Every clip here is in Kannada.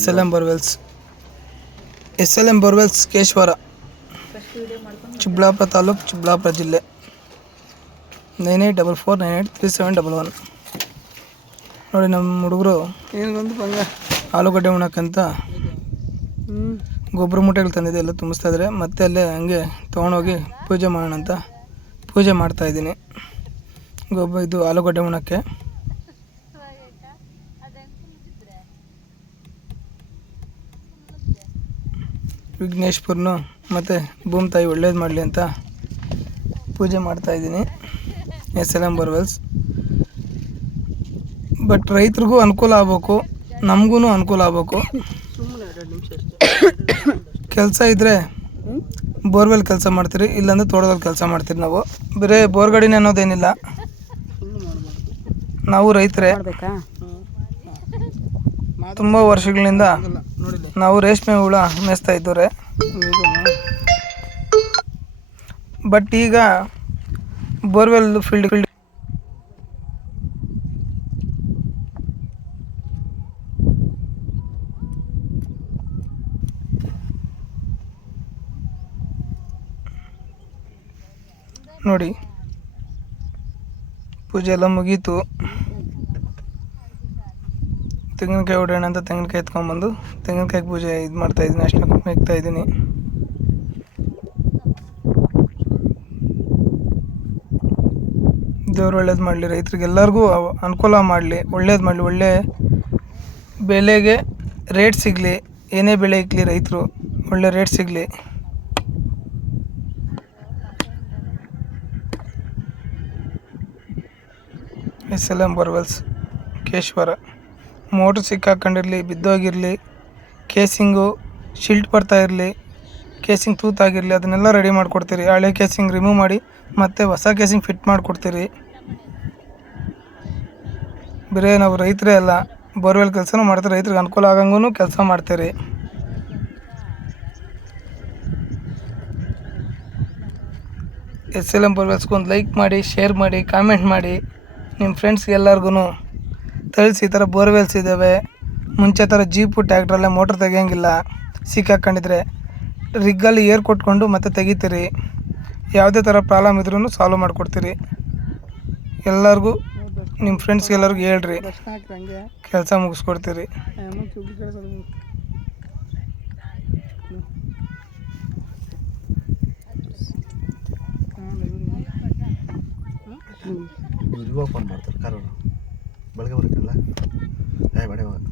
SLM Borewells. SLM Borewells ಕೇಶವರ, Chikkaballapur taluk, Chikkaballapur ಜಿಲ್ಲೆ. 9844983711. ನೋಡಿ ನಮ್ಮ ಹುಡುಗರು ಆಲೂಗಡ್ಡೆ ಉಣ್ಣಕ್ಕಂತ ಗೊಬ್ಬರ ಮೂಟೆಗಳು ತಂದಿದೆ, ಎಲ್ಲ ತುಂಬಿಸ್ತಾ ಇದ್ದಾರೆ. ಮತ್ತೆ ಅಲ್ಲೇ ಹಂಗೆ ತೊಗೊಂಡೋಗಿ ಪೂಜೆ ಮಾಡೋಣ ಅಂತ ಪೂಜೆ ಮಾಡ್ತಾಯಿದ್ದೀನಿ. ಇದು ಆಲೂಗಡ್ಡೆ ಉಣ್ಣಕ್ಕೆ. ವಿಘ್ನೇಶ್ಪುರನು ಮತ್ತು ಭೂಮಿ ತಾಯಿ ಒಳ್ಳೇದು ಮಾಡಲಿ ಅಂತ ಪೂಜೆ ಮಾಡ್ತಾಯಿದ್ದೀನಿ. SLM Borewells. ಬಟ್ ರೈತರಿಗೂ ಅನುಕೂಲ ಆಗ್ಬೇಕು, ನಮಗೂ ಅನುಕೂಲ ಆಗ್ಬೇಕು. ಕೆಲಸ ಇದ್ದರೆ ಬೋರ್ವೆಲ್ ಕೆಲಸ ಮಾಡ್ತೀರಿ, ಇಲ್ಲಾಂದರೆ ತೋಟದಲ್ಲಿ ಕೆಲಸ ಮಾಡ್ತೀರಿ. ನಾವು ಬರೀ ಬೋರ್ಗಡಿನೇ ಅನ್ನೋದೇನಿಲ್ಲ, ನಾವು ರೈತರೇ. ತುಂಬ ವರ್ಷಗಳಿಂದ ನಾವು ರೇಷ್ಮೆ ಹುಳ ಮೇಯಿಸ್ತಾ ಇದ್ದವ್ರೆ. ಬಟ್ ಈಗ ಬೋರ್ವೆಲ್ ಫೀಲ್ಡ್ ನೋಡಿ, ಪೂಜೆ ಎಲ್ಲ ಮುಗೀತು. ತೆಂಗಿನಕಾಯಿ ಹೊಡೆಯೋಣ ಅಂತ ತೆಂಗಿನಕಾಯಿ ಎತ್ಕೊಂಡ್ಬಂದು ತೆಂಗಿನಕಾಯಿ ಪೂಜೆ ಇದು ಮಾಡ್ತಾಯಿದ್ದೀನಿ, ಅಷ್ಟಕ್ಕೆ ಮೇಗ್ತಾಯಿದ್ದೀನಿ. ದೇವ್ರು ಒಳ್ಳೇದು ಮಾಡಲಿ, ರೈತರಿಗೆಲ್ಲರಿಗೂ ಅನುಕೂಲ ಮಾಡಲಿ, ಒಳ್ಳೇದು ಮಾಡಲಿ. ಒಳ್ಳೆ ಬೆಲೆಗೆ ರೇಟ್ ಸಿಗಲಿ, ಏನೇ ಬೆಳೆ ಇಕ್ಕಲಿ ರೈತರು ಒಳ್ಳೆ ರೇಟ್ ಸಿಗಲಿ. SLM Borewells ಕೇಶವರ. ಮೋಟ್ರ್ ಸಿಕ್ಕಾಕೊಂಡಿರಲಿ, ಬಿದ್ದೋಗಿರಲಿ, ಕೇಸಿಂಗು ಶಿಲ್ಟ್ ಬರ್ತಾ ಇರಲಿ, ಕೇಸಿಂಗ್ ತೂತಾಗಿರಲಿ, ಅದನ್ನೆಲ್ಲ ರೆಡಿ ಮಾಡಿಕೊಡ್ತೀರಿ. ಹಳೆ ಕೇಸಿಂಗ್ ರಿಮೂವ್ ಮಾಡಿ ಮತ್ತು ಹೊಸ ಕೇಸಿಂಗ್ ಫಿಟ್ ಮಾಡಿಕೊಡ್ತೀರಿ. ಬರೀ ನಾವು ರೈತರೇ ಅಲ್ಲ, ಬೋರ್ವೆಲ್ ಕೆಲಸನೂ ಮಾಡ್ತೀರಿ, ರೈತ್ರಿಗೆ ಅನುಕೂಲ ಆಗಂಗೂ ಕೆಲಸ ಮಾಡ್ತೀರಿ. SLM Borewellsಗೆ ಒಂದು ಲೈಕ್ ಮಾಡಿ, ಶೇರ್ ಮಾಡಿ, ಕಾಮೆಂಟ್ ಮಾಡಿ. ನಿಮ್ಮ ಫ್ರೆಂಡ್ಸ್ಗೆ ಎಲ್ಲರಿಗೂ ತಿಳಿಸಿ, ಈ ಥರ ಬೋರ್ವೆಲ್ಸ್ ಇದ್ದಾವೆ. ಮುಂಚೆ ಥರ ಜೀಪು ಟ್ಯಾಕ್ಟ್ರಲ್ಲೇ ಮೋಟ್ರ್ ತೆಗಿಯೋಂಗಿಲ್ಲ, ಸಿಕ್ಕಾಕೊಂಡಿದ್ರೆ ರಿಗ್ಗಲ್ಲಿ ಏರ್ ಕೊಟ್ಕೊಂಡು ಮತ್ತೆ ತೆಗಿತೀರಿ. ಯಾವುದೇ ಥರ ಪ್ರಾಬ್ಲಮ್ ಇದ್ರೂ ಸಾಲ್ವ್ ಮಾಡಿಕೊಡ್ತೀರಿ. ಎಲ್ಲರಿಗೂ ನಿಮ್ಮ ಫ್ರೆಂಡ್ಸ್ಗೆಲ್ಲರಿಗೂ ಹೇಳ್ರಿ, ಕೆಲಸ ಮುಗಿಸ್ಕೊಡ್ತೀರಿ. ಇವಾಗ ಫೋನ್ ಮಾಡ್ತಾರೆ ಕಾರವರು ಬೆಳಗ್ಗೆ ಬರೋಕ್ಕಲ್ಲ. ಬೇಡ ಬರಲ್ಲ.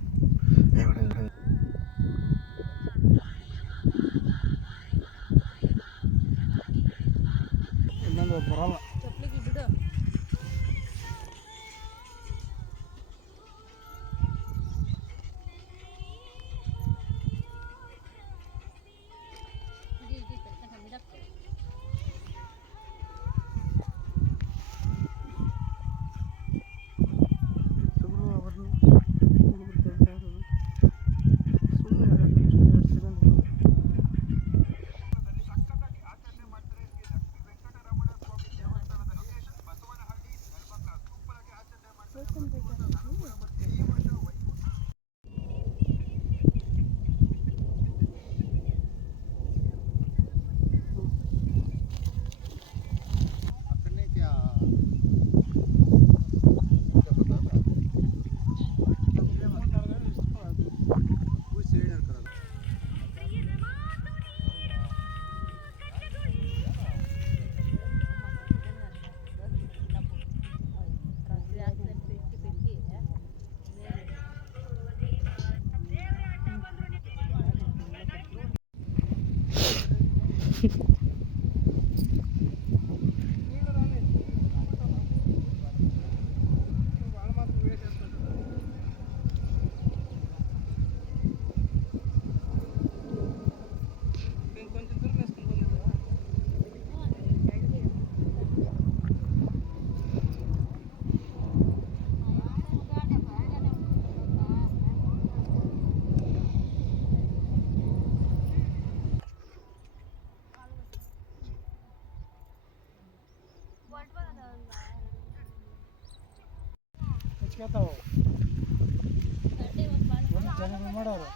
ಮಾಡೋರು